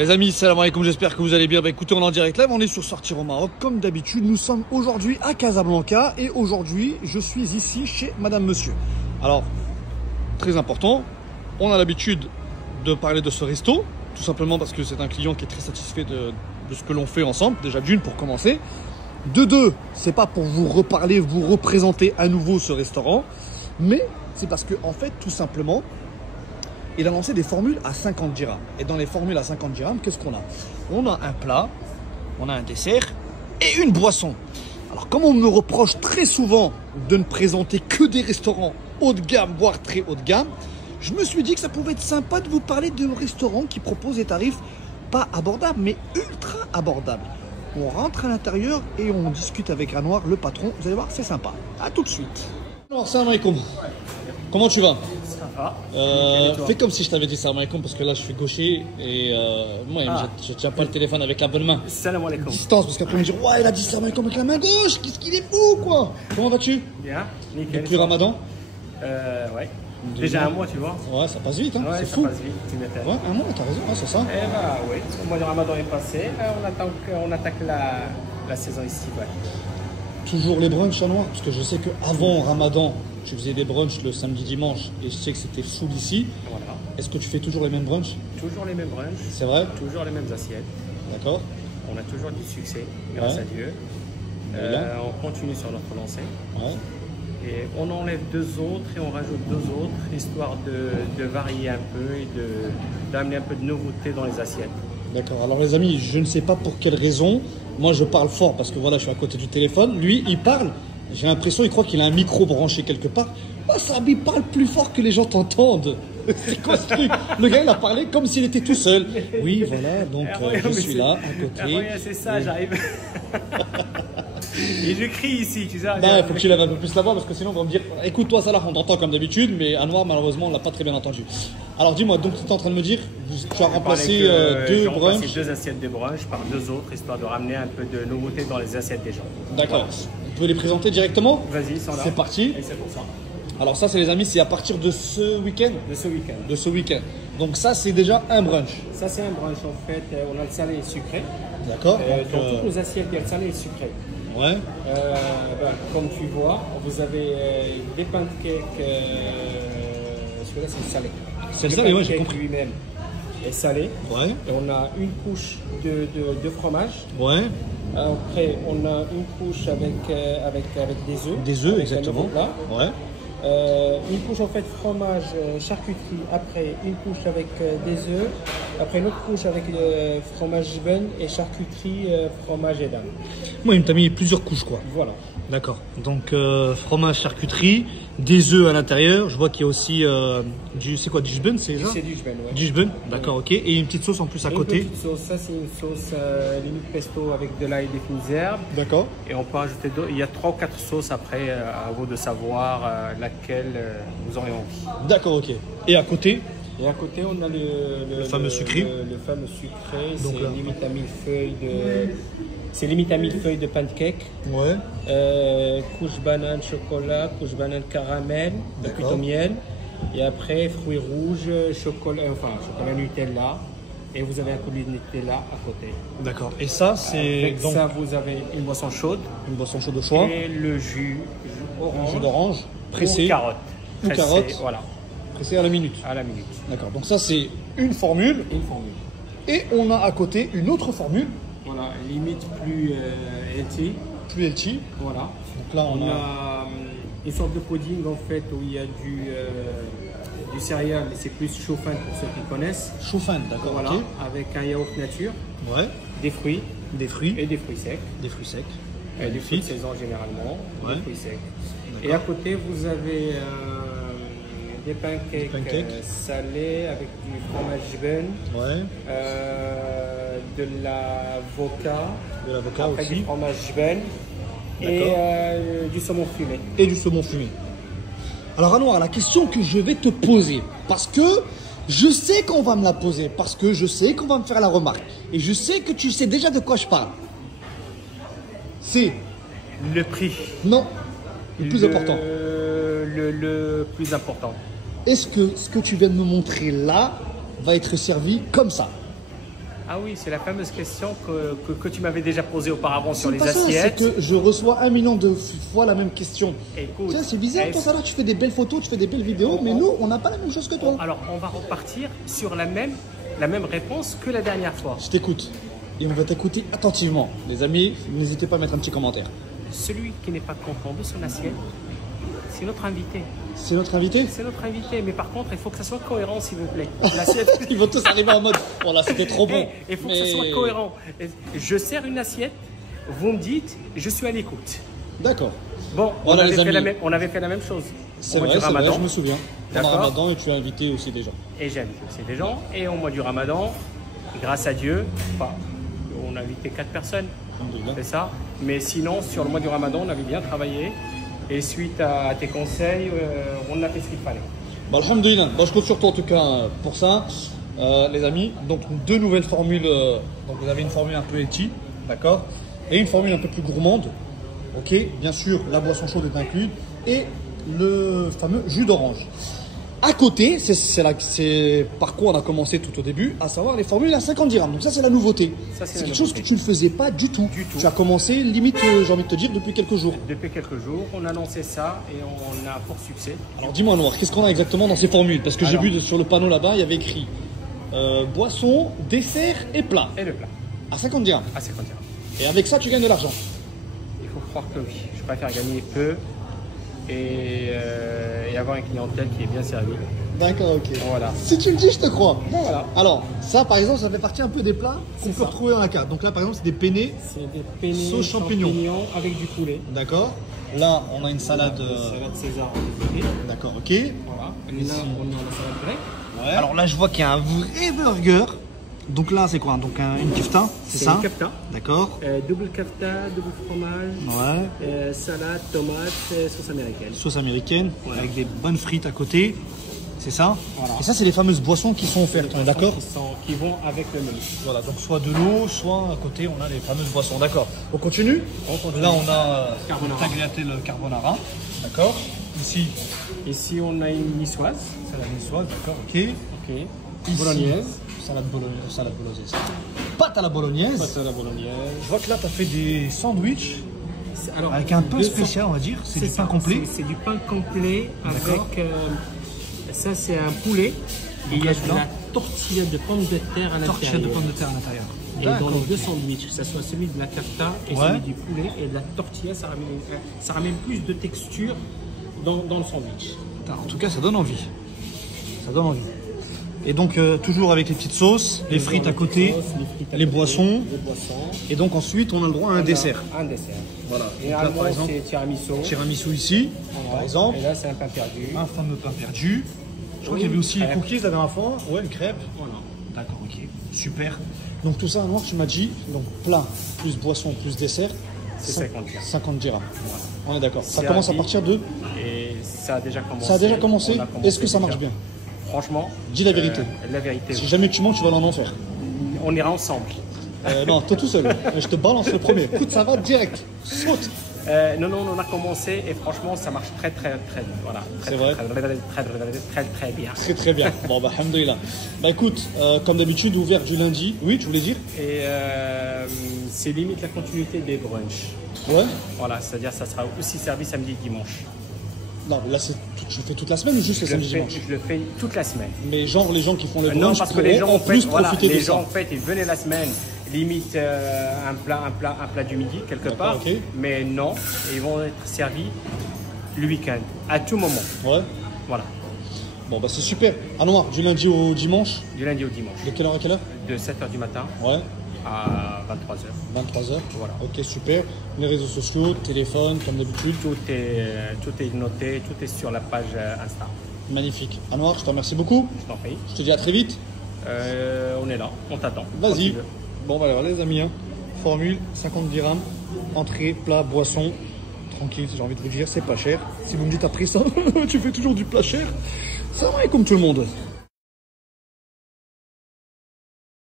Les amis, salam alaikum, j'espère que vous allez bien. Bah, écoutez, on est en direct live, on est sur Sortir au Maroc. Comme d'habitude, nous sommes aujourd'hui à Casablanca et aujourd'hui, je suis ici chez Madame Monsieur. Alors, très important, on a l'habitude de parler de ce resto, tout simplement parce que c'est un client qui est très satisfait de ce que l'on fait ensemble. Déjà d'une, pour commencer. De deux, c'est pas pour vous reparler, vous représenter à nouveau ce restaurant, mais c'est parce que, en fait, tout simplement, il a lancé des formules à 50 dirhams. Et dans les formules à 50 dirhams, qu'est-ce qu'on a? On a un plat, on a un dessert et une boisson. Alors, comme on me reproche très souvent de ne présenter que des restaurants haut de gamme, voire très haut de gamme, je me suis dit que ça pouvait être sympa de vous parler de restaurants qui proposent des tarifs pas abordables, mais ultra abordables. On rentre à l'intérieur et on discute avec Anouar, le patron. Vous allez voir, c'est sympa. A tout de suite. Alors, salam alaikum. Comment tu vas? Ça va. Fais comme si je t'avais dit salam alaikum parce que là je suis gaucher et moi je tiens pas le téléphone avec la bonne main. Salam alaikum. Distance parce qu'après on me dit ouais il a dit salam alaikum avec la main gauche, qu'est-ce qu'il est fou quoi. Comment vas-tu? Bien, nickel. Depuis Ramadan? Ouais. Déjà un mois tu vois. Ouais ça passe vite hein, Ouais, c'est ça fou. passe vite, tu m'étonnes. Ouais un mois t'as raison, hein, c'est ça. Eh bah oui, le mois de Ramadan est passé, là, on attaque la saison estivale. Toujours les brunchs à Noir parce que je sais qu'avant Ramadan tu faisais des brunchs le samedi dimanche et je sais que c'était full ici. Voilà. Est-ce que tu fais toujours les mêmes brunchs? Toujours les mêmes brunchs. C'est vrai? Toujours les mêmes assiettes. D'accord. On a toujours du succès, grâce à Dieu. On continue sur notre lancée. Ouais. Et on enlève deux autres et on rajoute deux autres, histoire de varier un peu et d'amener un peu de nouveauté dans les assiettes. D'accord. Alors les amis, je ne sais pas pour quelle raison. Moi, je parle fort parce que voilà, je suis à côté du téléphone. Lui, il parle. J'ai l'impression, il croit qu'il a un micro branché quelque part. Moi, ça, il parle plus fort que les gens t'entendent. C'est quoi ce truc? Le gars, il a parlé comme s'il était tout seul. Oui, voilà. Donc, je suis là, à côté. C'est ça, j'arrive. Et je crie ici, tu sais. Il faut que tu lèves un peu plus la voix parce que sinon on va me dire écoute-toi Salah, on t'entend comme d'habitude, mais Anouar malheureusement on l'a pas très bien entendu. Alors dis-moi, donc tu es en train de me dire tu as remplacé deux brunchs, deux assiettes de brunch par deux autres, histoire de ramener un peu de nouveauté dans les assiettes des gens. D'accord. Vous pouvez les présenter directement? Vas-y, ils sont là. C'est parti. Et c'est pour ça. Alors ça c'est les amis, c'est à partir de ce week-end? De ce week-end. De ce week-end. Donc ça c'est déjà un brunch. Ça c'est un brunch en fait, on a le salé et le sucré. D'accord. Dans toutes nos assiettes, il y a le salé et le sucré. Ouais. Comme tu vois, vous avez des pancakes, celui-là c'est le salé. C'est le salé, ouais, j'ai compris. Lui-même est salé. Ouais. Et on a une couche de fromage. Ouais. Après, on a une couche avec des œufs. Des œufs, avec exactement. Ouais. Une couche en fait fromage, charcuterie. Après, une couche avec des œufs. Après, une autre couche avec fromage bun et charcuterie, fromage et dame. Moi, il t'a mis plusieurs couches quoi. Voilà. D'accord. Donc fromage, charcuterie, des œufs à l'intérieur. Je vois qu'il y a aussi c'est quoi, du jbun, c'est ça? C'est du jbun, ouais. Du jbun, d'accord, ok. Et une petite sauce en plus à côté. Une petite sauce, ça c'est une sauce limite pesto avec de l'ail et des fines herbes. D'accord. Et on peut ajouter d'autres. Il y a 3 ou 4 sauces après, à vous de savoir laquelle vous aurez envie. D'accord, ok. Et à côté? Et à côté, on a le fameux sucré. Le fameux sucré, Donc là. C'est limite à 1000 feuilles de pancake. Ouais. Couche banane chocolat, couche banane caramel, plutôt miel. Et après, fruits rouges, chocolat Nutella. Et vous avez un coulis de Nutella à côté. D'accord. Et ça, c'est Avec donc ça, vous avez une boisson chaude. une boisson chaude au choix. Et le jus orange. Jus d'orange, pressé. Ou carotte. Ou carotte. Voilà, Pressé à la minute. à la minute. D'accord. Donc ça, c'est une formule. Une formule. Et on a à côté une autre formule. Voilà, limite plus healthy. Plus healthy. Voilà. Donc là, On a une sorte de pudding en fait où il y a du céréal, mais c'est plus chauffant pour ceux qui connaissent. Chauffant, d'accord. Voilà, Ok. avec un yaourt nature, Ouais. des fruits Des fruits. et des fruits secs. Des fruits secs. Des fruits de Magnifique. saison généralement, Ouais. des fruits secs. D'accord. Et à côté, vous avez des pancakes, salés avec du fromage bun, Ouais. de l'avocat, De l'avocat après aussi. du fromage bun et du saumon fumé. Et du saumon fumé. Alors Anouar, la question que je vais te poser, parce que je sais qu'on va me la poser, parce que je sais qu'on va me faire la remarque, et je sais que tu sais déjà de quoi je parle. C'est Le prix. non, le plus important. Le plus important. Est-ce que ce que tu viens de me montrer là va être servi comme ça? Ah oui, c'est la fameuse question que tu m'avais déjà posée auparavant sur C'est les pas ça, assiettes. c'est que je reçois 1 million de fois la même question. Écoute, Tiens, c'est bizarre, toi, ça là, tu fais des belles photos, tu fais des belles vidéos, mais nous, on n'a pas la même chose que toi. alors, on va repartir sur la même réponse que la dernière fois. Je t'écoute. Et on va t'écouter attentivement. Les amis, n'hésitez pas à mettre un petit commentaire. Celui qui n'est pas content de son assiette, c'est notre invité. C'est notre invité? C'est notre invité, mais par contre, il faut que ça soit cohérent, s'il vous plaît. L'assiette. Ils vont tous arriver en mode, oh là, c'était trop bon. Il faut que ça soit cohérent. Je sers une assiette, vous me dites, je suis à l'écoute. D'accord. Bon, Voilà, les amis. on avait fait la même chose. C'est au mois vrai, du c'est vrai, Ramadan. je me souviens. Pendant D'accord. Ramadan, et tu as invité aussi des gens. Et j'ai invité aussi des gens. Et au mois du Ramadan, grâce à Dieu, enfin, on a invité 4 personnes. Alhamdoulilah. C'est ça. Mais sinon, sur le mois du Ramadan, on avait bien travaillé. Et suite à tes conseils, on a fait ce qu'il fallait. Bah, alhamdoulilah. Bah, je compte sur toi en tout cas pour ça. Les amis, donc 2 nouvelles formules. Donc vous avez une formule un peu healthy, d'accord, et une formule un peu plus gourmande. Ok, bien sûr, la boisson chaude est incluse et le fameux jus d'orange. À côté, c'est par quoi on a commencé tout au début, à savoir les formules à 50 dirhams. Donc ça, c'est la nouveauté. C'est quelque chose que tu ne faisais pas du tout. Tu as commencé limite, j'ai envie de te dire, depuis quelques jours. Depuis quelques jours, on a lancé ça et on a fort succès. Alors dis-moi Noir, qu'est-ce qu'on a exactement dans ces formules? Parce que j'ai vu sur le panneau là-bas, il y avait écrit boisson, dessert et plat. Et le plat. À 50 dirhams. À 50 dirhams. Et avec ça, tu gagnes de l'argent. Il faut croire que oui. Je préfère gagner peu et avoir une clientèle qui est bien servie. D'accord, ok. Voilà. Si tu le dis, je te crois. Bon, voilà. Alors, ça par exemple, ça fait partie un peu des plats qu'on peut retrouver dans la carte. Donc là, par exemple, c'est des penne. C'est des penne sauce champignons avec du poulet. D'accord. Là, on a une salade. Salade César en désolé. D'accord, ok. Voilà. Et là, on a la salade grecque. Ouais. Alors là, je vois qu'il y a un vrai burger. Donc là, c'est quoi? Donc une kefta, c'est ça? Une kefta. D'accord. Double kefta, double fromage. Ouais. Salade, tomate, sauce américaine. Sauce américaine, avec des bonnes frites à côté. C'est ça? Voilà. Et ça, c'est les fameuses boissons qui sont offertes, on est d'accord? Qui vont avec le menu. Voilà, donc soit de l'eau, soit à côté, on a les fameuses boissons. D'accord. On continue? Là, on a tagliatelle carbonara. D'accord. Ici, on a une niçoise. Salade niçoise, d'accord, ok. Ok. Ici, Bolognaise. Salade bolognaise. Pâte à la bolognaise. Pâte à la bolognaise. Je vois que là, tu as fait des sandwichs. Alors, avec un pain spécial, on va dire. C'est du pain complet. C'est du pain complet avec. Ça, c'est un poulet. Et il y a de la tortilla de pommes de terre à l'intérieur. Tortilla de pommes de terre à l'intérieur. Et dans les deux sandwichs, que ce soit celui de la kefta et celui du poulet et de la tortilla, ça ramène plus de texture dans le sandwich. En tout cas, ça donne envie. Ça donne envie. Et donc, toujours avec les petites sauces, les frites à côté, les boissons. Et donc, ensuite, on a le droit à un dessert. Un dessert. Voilà. Et là, par exemple, c'est tiramisu. Tiramisu ici, par exemple. Et là, c'est un pain perdu. Un fameux pain perdu. Je crois qu'il y avait aussi les cookies la dernière fois. Ouais, une crêpe. Voilà. D'accord, ok. Super. Donc, tout ça, Noir, tu m'as dit, donc plat, plus boisson, plus dessert. C'est 50 dirhams. 50 dirhams. Voilà. On est d'accord. Ça commence à partir de. Et ça a déjà commencé. Ça a déjà commencé. Est-ce que ça marche bien? Franchement. Dis la vérité. La vérité. Si jamais tu mens, tu vas en enfer. On ira ensemble. Non, toi tout seul. Je te balance le premier. Écoute, ça va direct. Saute. Non, on a commencé et franchement, ça marche très bien. Voilà. C'est vrai. Très bien. Très bien. Bon, bah, alhamdoulilah. Bah, écoute, comme d'habitude, ouvert du lundi. Oui, tu voulais dire? Et c'est limite la continuité des brunchs. Ouais. Voilà, c'est-à-dire ça sera aussi servi samedi et dimanche. Non, là, tu le fais toute la semaine ou juste le samedi dimanche? Je le fais toute la semaine. Mais genre, les gens qui font le brunch, non, parce que les gens, en plus profiter de ça. Les gens, en fait, ils venaient la semaine, limite un plat du midi, quelque part. Okay. Mais non, ils vont être servis le week-end, à tout moment. Ouais. Voilà. Bon, bah, c'est super. Ah, Noir, du lundi au dimanche? Du lundi au dimanche. De quelle heure à quelle heure? De 7h du matin. Ouais. À 23h. 23h. Voilà. Ok, super. Les réseaux sociaux, téléphone, comme d'habitude. Tout est noté, tout est sur la page Insta. Magnifique. Anouar, je te remercie beaucoup. Je t'en prie. Je te dis à très vite. On est là, on t'attend. Vas-y. Bon, bah alors les amis, formule 50 dirhams, entrée, plat, boisson. Tranquille, j'ai envie de vous dire, c'est pas cher. Si vous me dites après ça, tu fais toujours du plat cher, ça va comme tout le monde.